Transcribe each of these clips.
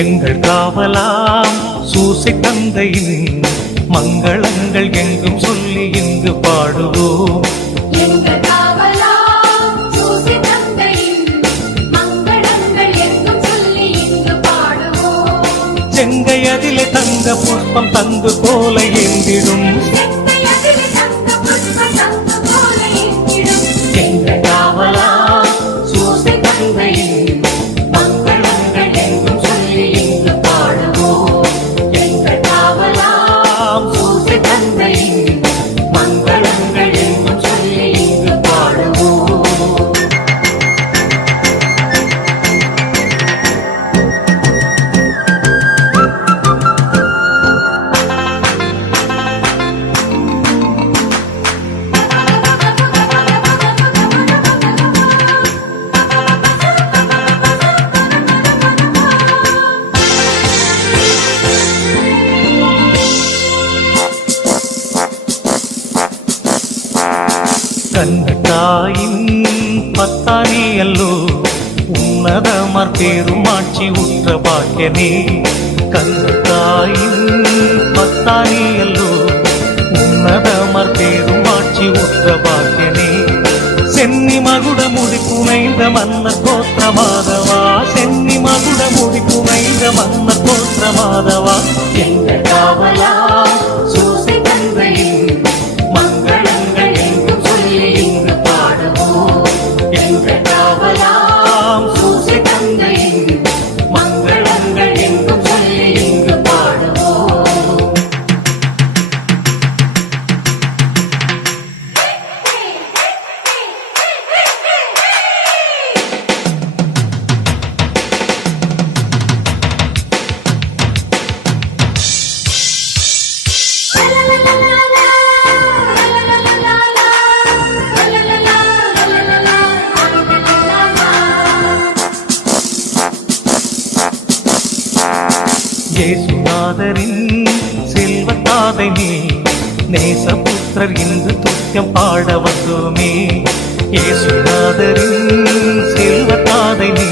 எங்கள் காவலாம் சூசை தந்தையின் மங்களங்கள் எங்கும் சொல்லி இங்கு பாடுவோம். எங்கள் காவலாம் சூசை தந்தையின் மங்களங்கள் எங்கும் சொல்லி இங்கு பாடுவோம். செங்கையதிலே தங்க புஷ்பம் தங்கு போல ஏந்திடும் எங்கள் காவலாம் சூசை தந்தையின் மங்களங்கள் எங்கும் சொல்லி இங்கு பாடுவோம். எங்கள் காவலாம் சூசை தந்தையின் மங்களங்கள் எங்கும் சொல்லி இங்கு பாடுவோம். கண்ணத்தாயின் பத்தானி அல்லோ உன்னதமர் பெருமாட்சி உற்ற பாக்கியனே. கண்ணத்தாயின் பத்தானி அல்லோ உன்னதமர் பெருமாட்சி உற்ற பாக்கியனே. சென்னி மகுட முடி புனைந்த மன்னர் கோத்திர மாதவா, சென்னி மகுட முடி புனைந்த மன்னர் கோத்திர மாதவா. எங்கள் காவலா சூசை தந்தையின் மங்களங்கள் எங்கும் சொல்லி இங்கு பாடுவோம். எங்கள் காவலாம் சூசை தந்தையின் மங்களங்கள் எங்கும் சொல்லி இங்கு பாடுவோம். இயேசுநாதரின் செல்வத்தாதை நீ நேசபுத்திரர் இன்று துத்தியம் பாட வந்தோமே. இயேசுநாதரின் செல்வத்தாதை நீ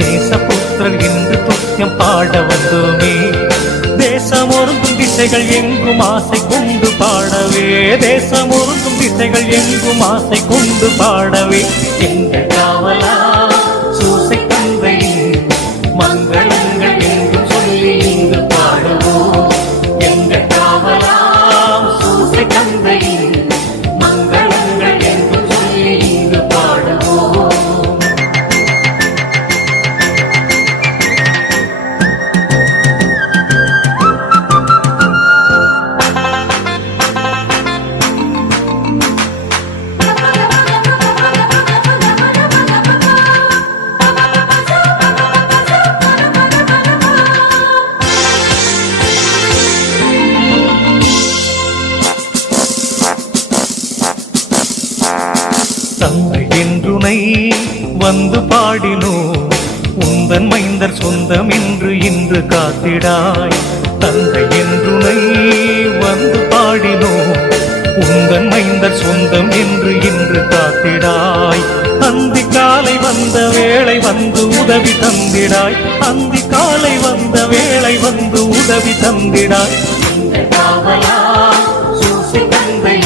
நேசபுத்திரர் இன்று துத்தியம் பாட வந்தோமே. தேசம் ஒருங்கும் திசைகள் எங்கும் ஆசை கொண்டு பாடவே, தேசம் ஒருங்கும் திசைகள் எங்கும் ஆசை கொண்டு பாடவே. எங்கள் காவலா சூசை தந்தையின் மங்களங்கள் எங்கும் சொல்லி இங்கு பாடுவோம். எங்கள் காவலாம் சூசை தந்தையின் மங்களங்கள் எங்கும் சொல்லி இங்கு பாடுவோம். தந்தை என்றுனை வந்து பாடினோ, உந்தன் மைந்தர் சொந்தம் என்று இன்று காத்திடாய். தந்தை என்றுனை வந்து பாடினோ, உந்தன் மைந்தர் சொந்தம் என்று இன்று காத்திடாய். அந்தி காலை வந்த வேளை வந்து உதவி தந்திடாய், அந்தி காலை வந்த வேளை வந்து உதவி தந்திடாய். இந்த காவலா சூசை தந்தை